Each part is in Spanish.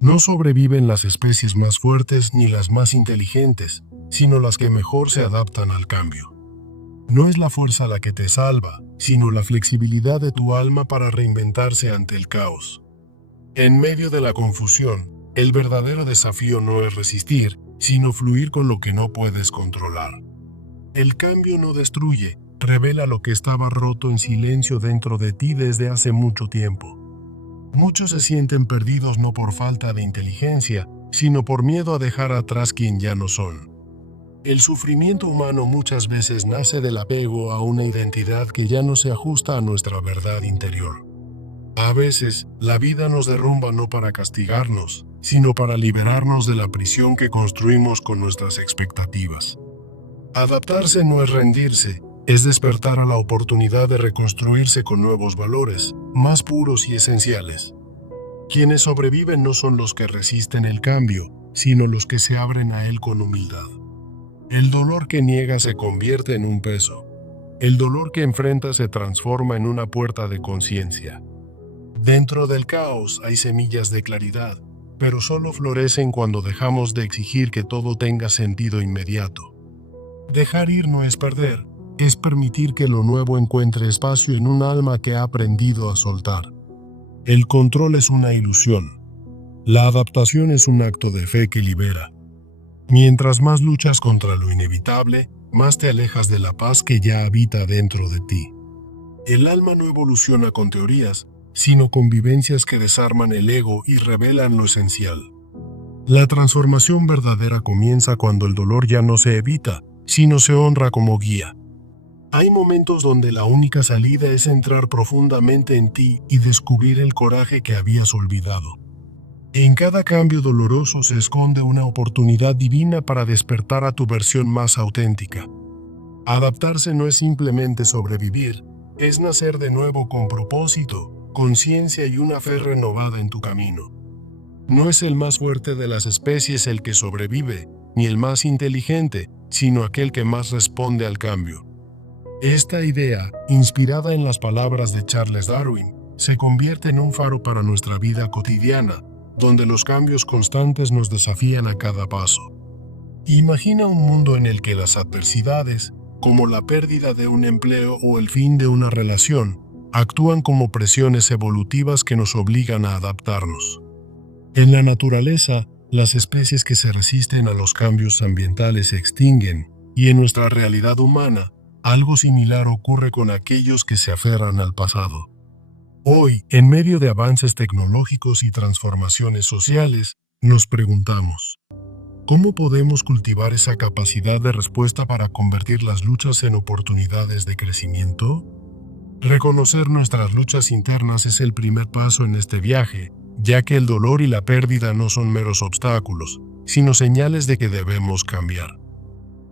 No sobreviven las especies más fuertes ni las más inteligentes, sino las que mejor se adaptan al cambio. No es la fuerza la que te salva, sino la flexibilidad de tu alma para reinventarse ante el caos. En medio de la confusión, el verdadero desafío no es resistir, sino fluir con lo que no puedes controlar. El cambio no destruye, revela lo que estaba roto en silencio dentro de ti desde hace mucho tiempo. Muchos se sienten perdidos no por falta de inteligencia, sino por miedo a dejar atrás quien ya no son. El sufrimiento humano muchas veces nace del apego a una identidad que ya no se ajusta a nuestra verdad interior. A veces, la vida nos derrumba no para castigarnos, sino para liberarnos de la prisión que construimos con nuestras expectativas. Adaptarse no es rendirse, es despertar a la oportunidad de reconstruirse con nuevos valores, más puros y esenciales. Quienes sobreviven no son los que resisten el cambio, sino los que se abren a él con humildad. El dolor que niega se convierte en un peso. El dolor que enfrenta se transforma en una puerta de conciencia. Dentro del caos hay semillas de claridad, pero solo florecen cuando dejamos de exigir que todo tenga sentido inmediato. Dejar ir no es perder, es permitir que lo nuevo encuentre espacio en un alma que ha aprendido a soltar. El control es una ilusión. La adaptación es un acto de fe que libera. Mientras más luchas contra lo inevitable, más te alejas de la paz que ya habita dentro de ti. El alma no evoluciona con teorías, sino con vivencias que desarman el ego y revelan lo esencial. La transformación verdadera comienza cuando el dolor ya no se evita, sino se honra como guía. Hay momentos donde la única salida es entrar profundamente en ti y descubrir el coraje que habías olvidado. En cada cambio doloroso se esconde una oportunidad divina para despertar a tu versión más auténtica. Adaptarse no es simplemente sobrevivir, es nacer de nuevo con propósito, conciencia y una fe renovada en tu camino. No es el más fuerte de las especies el que sobrevive, ni el más inteligente, sino aquel que más responde al cambio. Esta idea, inspirada en las palabras de Charles Darwin, se convierte en un faro para nuestra vida cotidiana, donde los cambios constantes nos desafían a cada paso. Imagina un mundo en el que las adversidades, como la pérdida de un empleo o el fin de una relación, actúan como presiones evolutivas que nos obligan a adaptarnos. En la naturaleza, las especies que se resisten a los cambios ambientales se extinguen, y en nuestra realidad humana, algo similar ocurre con aquellos que se aferran al pasado. Hoy, en medio de avances tecnológicos y transformaciones sociales, nos preguntamos, ¿cómo podemos cultivar esa capacidad de respuesta para convertir las luchas en oportunidades de crecimiento? Reconocer nuestras luchas internas es el primer paso en este viaje, ya que el dolor y la pérdida no son meros obstáculos, sino señales de que debemos cambiar.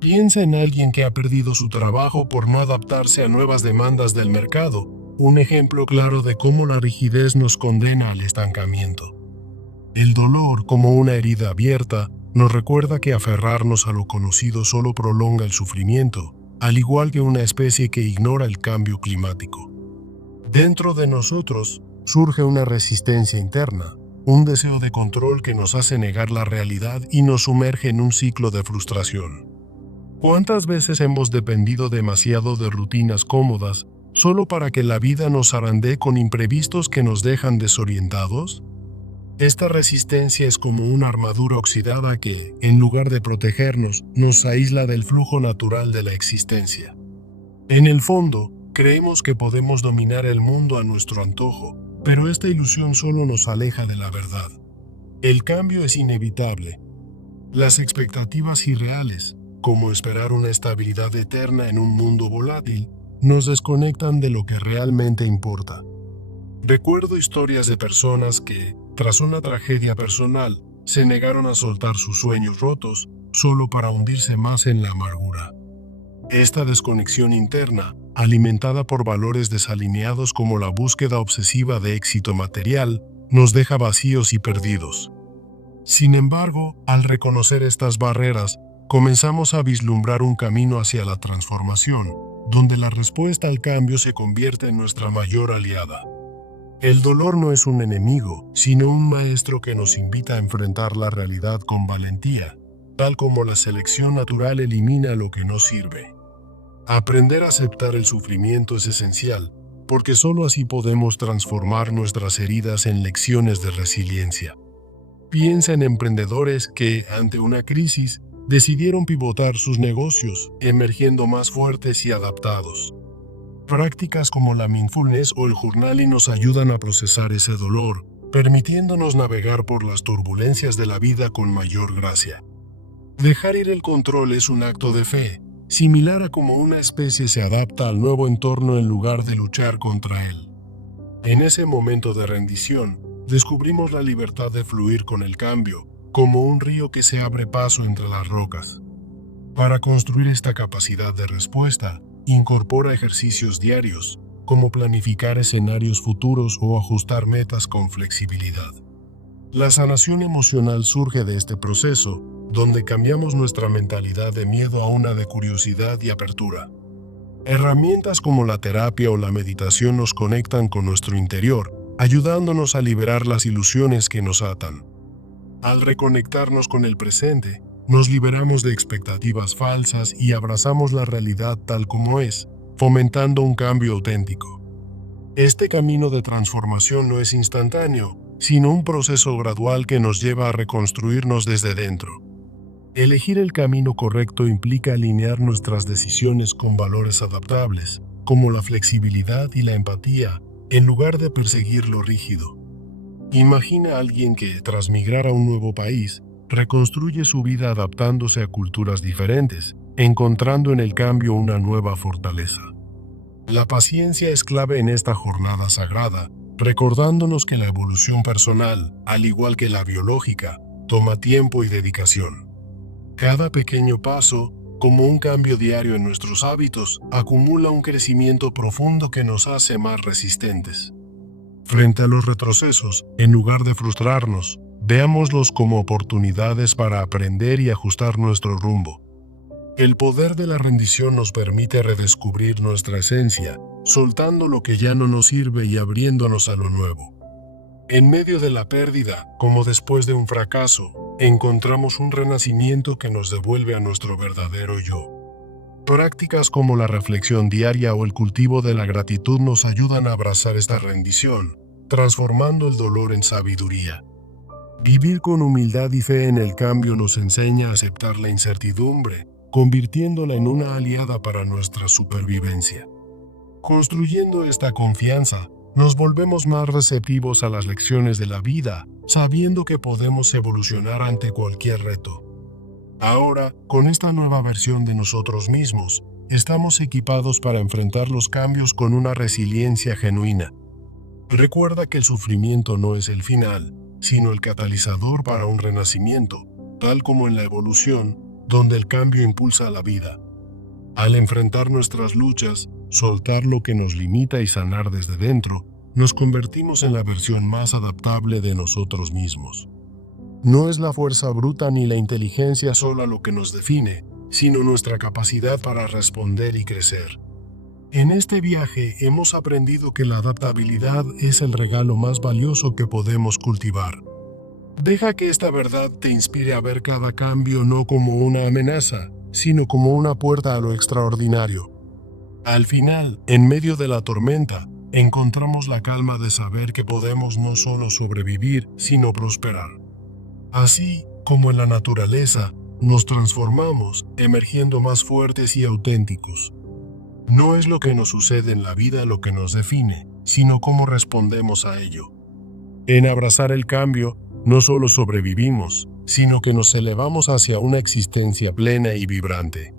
Piensa en alguien que ha perdido su trabajo por no adaptarse a nuevas demandas del mercado, un ejemplo claro de cómo la rigidez nos condena al estancamiento. El dolor, como una herida abierta, nos recuerda que aferrarnos a lo conocido solo prolonga el sufrimiento, al igual que una especie que ignora el cambio climático. Dentro de nosotros surge una resistencia interna, un deseo de control que nos hace negar la realidad y nos sumerge en un ciclo de frustración. ¿Cuántas veces hemos dependido demasiado de rutinas cómodas solo para que la vida nos zarandee con imprevistos que nos dejan desorientados? Esta resistencia es como una armadura oxidada que, en lugar de protegernos, nos aísla del flujo natural de la existencia. En el fondo, creemos que podemos dominar el mundo a nuestro antojo, pero esta ilusión solo nos aleja de la verdad. El cambio es inevitable. Las expectativas irreales, como esperar una estabilidad eterna en un mundo volátil, nos desconectan de lo que realmente importa. Recuerdo historias de personas que, tras una tragedia personal, se negaron a soltar sus sueños rotos solo para hundirse más en la amargura. Esta desconexión interna, alimentada por valores desalineados como la búsqueda obsesiva de éxito material, nos deja vacíos y perdidos. Sin embargo, al reconocer estas barreras, comenzamos a vislumbrar un camino hacia la transformación, donde la respuesta al cambio se convierte en nuestra mayor aliada. El dolor no es un enemigo, sino un maestro que nos invita a enfrentar la realidad con valentía, tal como la selección natural elimina lo que no sirve. Aprender a aceptar el sufrimiento es esencial, porque solo así podemos transformar nuestras heridas en lecciones de resiliencia. Piensa en emprendedores que, ante una crisis, decidieron pivotar sus negocios, emergiendo más fuertes y adaptados. Prácticas como la mindfulness o el journaling nos ayudan a procesar ese dolor, permitiéndonos navegar por las turbulencias de la vida con mayor gracia. Dejar ir el control es un acto de fe, similar a cómo una especie se adapta al nuevo entorno en lugar de luchar contra él. En ese momento de rendición, descubrimos la libertad de fluir con el cambio, como un río que se abre paso entre las rocas. Para construir esta capacidad de respuesta, incorpora ejercicios diarios, como planificar escenarios futuros o ajustar metas con flexibilidad. La sanación emocional surge de este proceso, donde cambiamos nuestra mentalidad de miedo a una de curiosidad y apertura. Herramientas como la terapia o la meditación nos conectan con nuestro interior, ayudándonos a liberar las ilusiones que nos atan. Al reconectarnos con el presente, nos liberamos de expectativas falsas y abrazamos la realidad tal como es, fomentando un cambio auténtico. Este camino de transformación no es instantáneo, sino un proceso gradual que nos lleva a reconstruirnos desde dentro. Elegir el camino correcto implica alinear nuestras decisiones con valores adaptables, como la flexibilidad y la empatía, en lugar de perseguir lo rígido. Imagina a alguien que, tras migrar a un nuevo país, reconstruye su vida adaptándose a culturas diferentes, encontrando en el cambio una nueva fortaleza. La paciencia es clave en esta jornada sagrada, recordándonos que la evolución personal, al igual que la biológica, toma tiempo y dedicación. Cada pequeño paso, como un cambio diario en nuestros hábitos, acumula un crecimiento profundo que nos hace más resistentes. Frente a los retrocesos, en lugar de frustrarnos, veámoslos como oportunidades para aprender y ajustar nuestro rumbo. El poder de la rendición nos permite redescubrir nuestra esencia, soltando lo que ya no nos sirve y abriéndonos a lo nuevo. En medio de la pérdida, como después de un fracaso, encontramos un renacimiento que nos devuelve a nuestro verdadero yo. Prácticas como la reflexión diaria o el cultivo de la gratitud nos ayudan a abrazar esta rendición, transformando el dolor en sabiduría. Vivir con humildad y fe en el cambio nos enseña a aceptar la incertidumbre, convirtiéndola en una aliada para nuestra supervivencia. Construyendo esta confianza, nos volvemos más receptivos a las lecciones de la vida, sabiendo que podemos evolucionar ante cualquier reto. Ahora, con esta nueva versión de nosotros mismos, estamos equipados para enfrentar los cambios con una resiliencia genuina. Recuerda que el sufrimiento no es el final, sino el catalizador para un renacimiento, tal como en la evolución, donde el cambio impulsa la vida. Al enfrentar nuestras luchas, soltar lo que nos limita y sanar desde dentro, nos convertimos en la versión más adaptable de nosotros mismos. No es la fuerza bruta ni la inteligencia sola lo que nos define, sino nuestra capacidad para responder y crecer. En este viaje hemos aprendido que la adaptabilidad es el regalo más valioso que podemos cultivar. Deja que esta verdad te inspire a ver cada cambio no como una amenaza, sino como una puerta a lo extraordinario. Al final, en medio de la tormenta, encontramos la calma de saber que podemos no solo sobrevivir, sino prosperar. Así como en la naturaleza, nos transformamos, emergiendo más fuertes y auténticos. No es lo que nos sucede en la vida lo que nos define, sino cómo respondemos a ello. En abrazar el cambio, no solo sobrevivimos, sino que nos elevamos hacia una existencia plena y vibrante.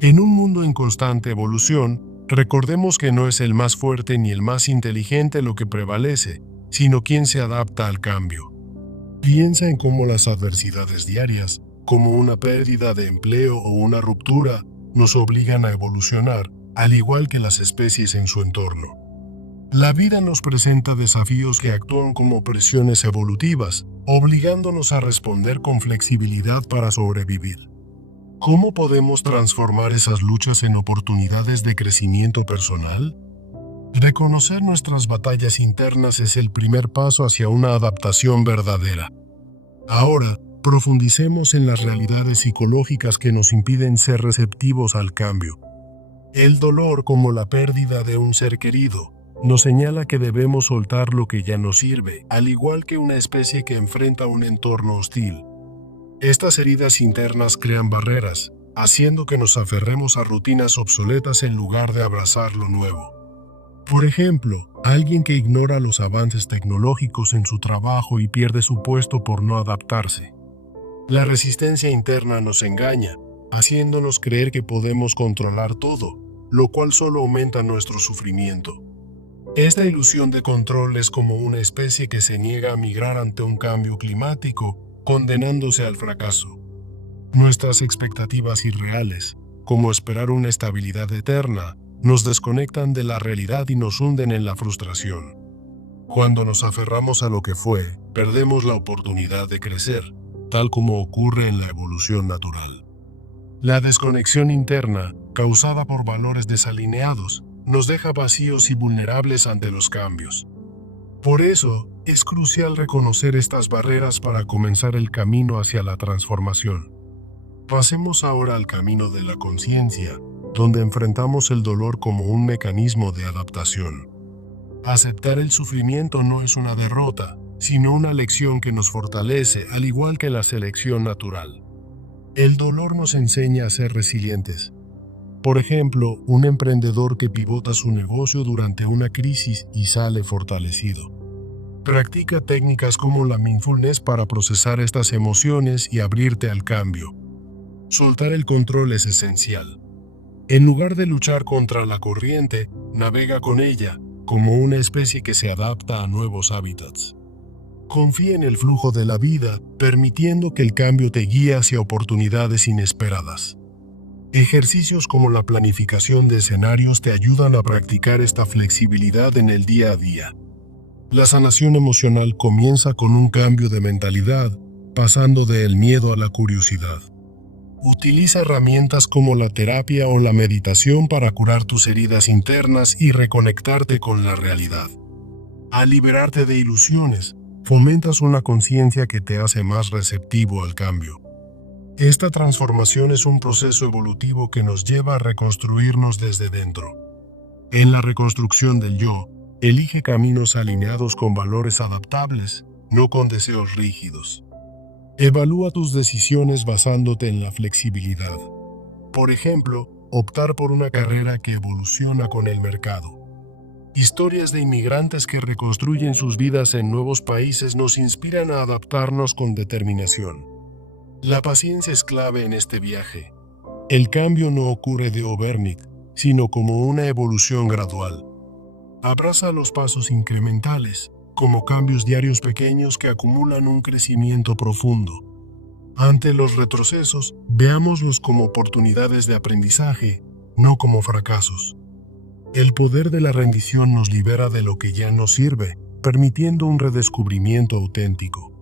En un mundo en constante evolución, recordemos que no es el más fuerte ni el más inteligente lo que prevalece, sino quien se adapta al cambio. Piensa en cómo las adversidades diarias, como una pérdida de empleo o una ruptura, nos obligan a evolucionar, al igual que las especies en su entorno. La vida nos presenta desafíos que actúan como presiones evolutivas, obligándonos a responder con flexibilidad para sobrevivir. ¿Cómo podemos transformar esas luchas en oportunidades de crecimiento personal? Reconocer nuestras batallas internas es el primer paso hacia una adaptación verdadera. Ahora, profundicemos en las realidades psicológicas que nos impiden ser receptivos al cambio. El dolor, como la pérdida de un ser querido, nos señala que debemos soltar lo que ya no sirve, al igual que una especie que enfrenta un entorno hostil. Estas heridas internas crean barreras, haciendo que nos aferremos a rutinas obsoletas en lugar de abrazar lo nuevo. Por ejemplo, alguien que ignora los avances tecnológicos en su trabajo y pierde su puesto por no adaptarse. La resistencia interna nos engaña, haciéndonos creer que podemos controlar todo, lo cual solo aumenta nuestro sufrimiento. Esta ilusión de control es como una especie que se niega a migrar ante un cambio climático, condenándose al fracaso. Nuestras expectativas irreales, como esperar una estabilidad eterna, nos desconectan de la realidad y nos hunden en la frustración. Cuando nos aferramos a lo que fue, perdemos la oportunidad de crecer, tal como ocurre en la evolución natural. La desconexión interna, causada por valores desalineados, nos deja vacíos y vulnerables ante los cambios. Por eso, es crucial reconocer estas barreras para comenzar el camino hacia la transformación. Pasemos ahora al camino de la conciencia, donde enfrentamos el dolor como un mecanismo de adaptación. Aceptar el sufrimiento no es una derrota, sino una lección que nos fortalece, al igual que la selección natural. El dolor nos enseña a ser resilientes. Por ejemplo, un emprendedor que pivota su negocio durante una crisis y sale fortalecido. Practica técnicas como la mindfulness para procesar estas emociones y abrirte al cambio. Soltar el control es esencial. En lugar de luchar contra la corriente, navega con ella, como una especie que se adapta a nuevos hábitats. Confía en el flujo de la vida, permitiendo que el cambio te guíe hacia oportunidades inesperadas. Ejercicios como la planificación de escenarios te ayudan a practicar esta flexibilidad en el día a día. La sanación emocional comienza con un cambio de mentalidad, pasando del miedo a la curiosidad. Utiliza herramientas como la terapia o la meditación para curar tus heridas internas y reconectarte con la realidad. Al liberarte de ilusiones, fomentas una conciencia que te hace más receptivo al cambio. Esta transformación es un proceso evolutivo que nos lleva a reconstruirnos desde dentro. En la reconstrucción del yo, elige caminos alineados con valores adaptables, no con deseos rígidos. Evalúa tus decisiones basándote en la flexibilidad. Por ejemplo, optar por una carrera que evoluciona con el mercado. Historias de inmigrantes que reconstruyen sus vidas en nuevos países nos inspiran a adaptarnos con determinación. La paciencia es clave en este viaje. El cambio no ocurre de overnight, sino como una evolución gradual. Abraza los pasos incrementales, como cambios diarios pequeños que acumulan un crecimiento profundo. Ante los retrocesos, veámoslos como oportunidades de aprendizaje, no como fracasos. El poder de la rendición nos libera de lo que ya no sirve, permitiendo un redescubrimiento auténtico.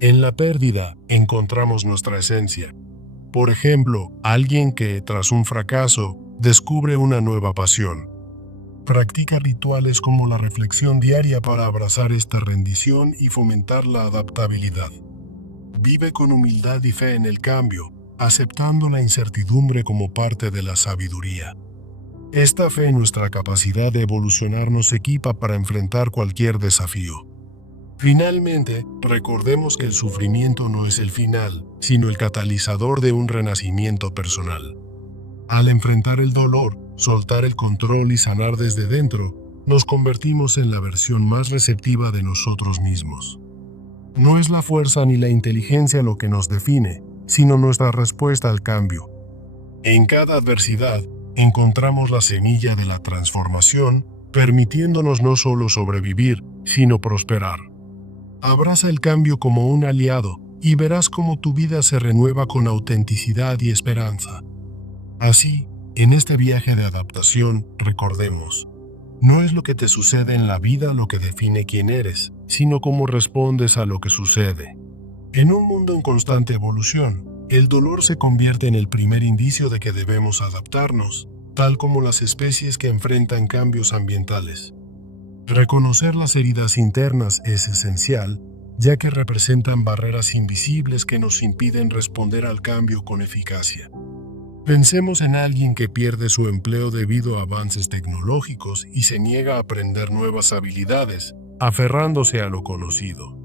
En la pérdida, encontramos nuestra esencia. Por ejemplo, alguien que, tras un fracaso, descubre una nueva pasión. Practica rituales como la reflexión diaria para abrazar esta rendición y fomentar la adaptabilidad. Vive con humildad y fe en el cambio, aceptando la incertidumbre como parte de la sabiduría. Esta fe en nuestra capacidad de evolucionar nos equipa para enfrentar cualquier desafío. Finalmente, recordemos que el sufrimiento no es el final, sino el catalizador de un renacimiento personal. Al enfrentar el dolor, soltar el control y sanar desde dentro, nos convertimos en la versión más receptiva de nosotros mismos. No es la fuerza ni la inteligencia lo que nos define, sino nuestra respuesta al cambio. En cada adversidad, encontramos la semilla de la transformación, permitiéndonos no solo sobrevivir, sino prosperar. Abraza el cambio como un aliado y verás cómo tu vida se renueva con autenticidad y esperanza. Así, en este viaje de adaptación, recordemos, no es lo que te sucede en la vida lo que define quién eres, sino cómo respondes a lo que sucede. En un mundo en constante evolución, el dolor se convierte en el primer indicio de que debemos adaptarnos, tal como las especies que enfrentan cambios ambientales. Reconocer las heridas internas es esencial, ya que representan barreras invisibles que nos impiden responder al cambio con eficacia. Pensemos en alguien que pierde su empleo debido a avances tecnológicos y se niega a aprender nuevas habilidades, aferrándose a lo conocido.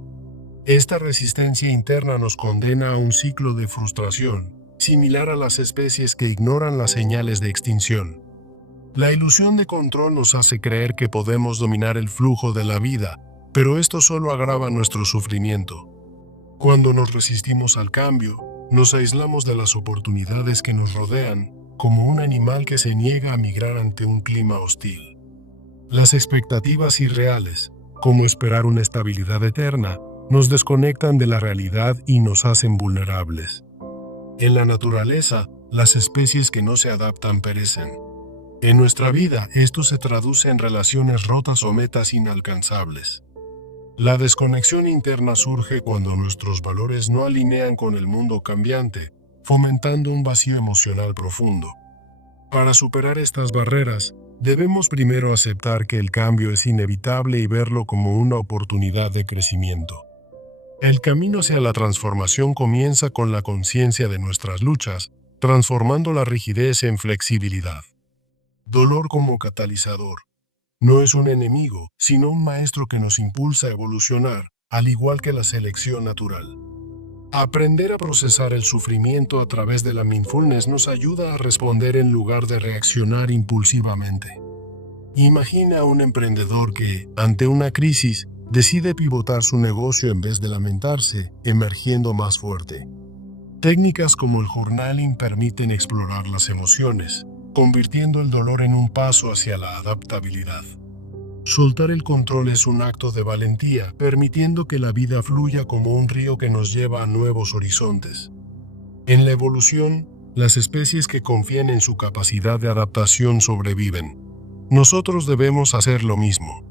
Esta resistencia interna nos condena a un ciclo de frustración, similar a las especies que ignoran las señales de extinción. La ilusión de control nos hace creer que podemos dominar el flujo de la vida, pero esto solo agrava nuestro sufrimiento. Cuando nos resistimos al cambio, nos aislamos de las oportunidades que nos rodean, como un animal que se niega a migrar ante un clima hostil. Las expectativas irreales, como esperar una estabilidad eterna, nos desconectan de la realidad y nos hacen vulnerables. En la naturaleza, las especies que no se adaptan perecen. En nuestra vida, esto se traduce en relaciones rotas o metas inalcanzables. La desconexión interna surge cuando nuestros valores no alinean con el mundo cambiante, fomentando un vacío emocional profundo. Para superar estas barreras, debemos primero aceptar que el cambio es inevitable y verlo como una oportunidad de crecimiento. El camino hacia la transformación comienza con la conciencia de nuestras luchas, transformando la rigidez en flexibilidad. Dolor como catalizador. No es un enemigo, sino un maestro que nos impulsa a evolucionar, al igual que la selección natural. Aprender a procesar el sufrimiento a través de la mindfulness nos ayuda a responder en lugar de reaccionar impulsivamente. Imagina a un emprendedor que, ante una crisis, decide pivotar su negocio en vez de lamentarse, emergiendo más fuerte. Técnicas como el journaling permiten explorar las emociones, convirtiendo el dolor en un paso hacia la adaptabilidad. Soltar el control es un acto de valentía, permitiendo que la vida fluya como un río que nos lleva a nuevos horizontes. En la evolución, las especies que confían en su capacidad de adaptación sobreviven. Nosotros debemos hacer lo mismo.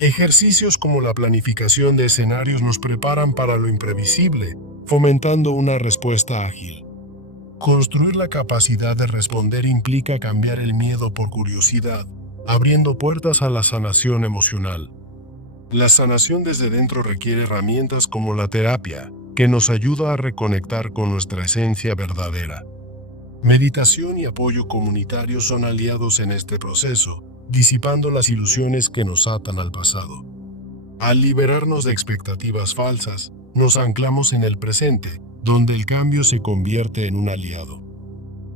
Ejercicios como la planificación de escenarios nos preparan para lo imprevisible, fomentando una respuesta ágil. Construir la capacidad de responder implica cambiar el miedo por curiosidad, abriendo puertas a la sanación emocional. La sanación desde dentro requiere herramientas como la terapia, que nos ayuda a reconectar con nuestra esencia verdadera. Meditación y apoyo comunitario son aliados en este proceso, disipando las ilusiones que nos atan al pasado. Al liberarnos de expectativas falsas, nos anclamos en el presente, donde el cambio se convierte en un aliado.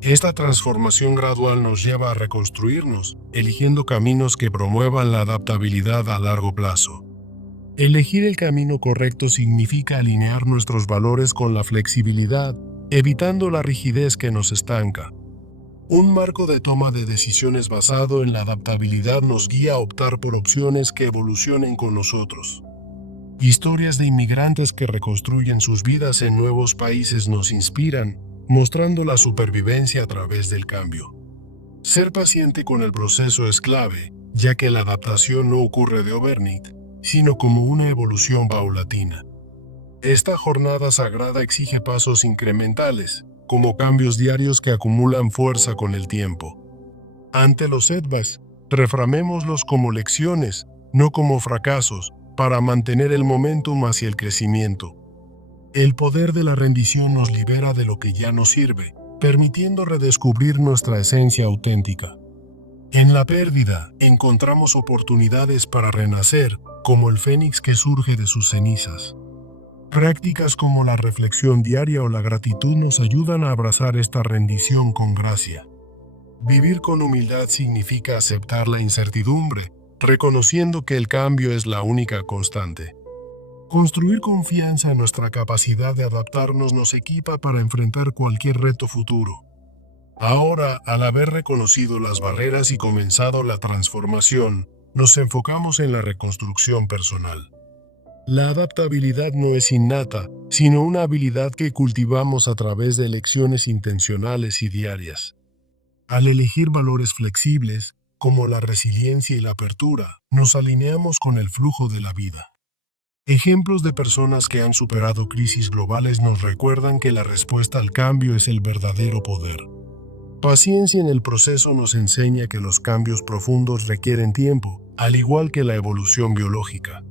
Esta transformación gradual nos lleva a reconstruirnos, eligiendo caminos que promuevan la adaptabilidad a largo plazo. Elegir el camino correcto significa alinear nuestros valores con la flexibilidad, evitando la rigidez que nos estanca. Un marco de toma de decisiones basado en la adaptabilidad nos guía a optar por opciones que evolucionen con nosotros. Historias de inmigrantes que reconstruyen sus vidas en nuevos países nos inspiran, mostrando la supervivencia a través del cambio. Ser paciente con el proceso es clave, ya que la adaptación no ocurre de overnight, sino como una evolución paulatina. Esta jornada sagrada exige pasos incrementales, como cambios diarios que acumulan fuerza con el tiempo. Ante los setbacks, reframémoslos como lecciones, no como fracasos, para mantener el momentum hacia el crecimiento. El poder de la rendición nos libera de lo que ya no sirve, permitiendo redescubrir nuestra esencia auténtica. En la pérdida, encontramos oportunidades para renacer, como el fénix que surge de sus cenizas. Prácticas como la reflexión diaria o la gratitud nos ayudan a abrazar esta rendición con gracia. Vivir con humildad significa aceptar la incertidumbre, reconociendo que el cambio es la única constante. Construir confianza en nuestra capacidad de adaptarnos nos equipa para enfrentar cualquier reto futuro. Ahora, al haber reconocido las barreras y comenzado la transformación, nos enfocamos en la reconstrucción personal. La adaptabilidad no es innata, sino una habilidad que cultivamos a través de elecciones intencionales y diarias. Al elegir valores flexibles, como la resiliencia y la apertura, nos alineamos con el flujo de la vida. Ejemplos de personas que han superado crisis globales nos recuerdan que la respuesta al cambio es el verdadero poder. Paciencia en el proceso nos enseña que los cambios profundos requieren tiempo, al igual que la evolución biológica.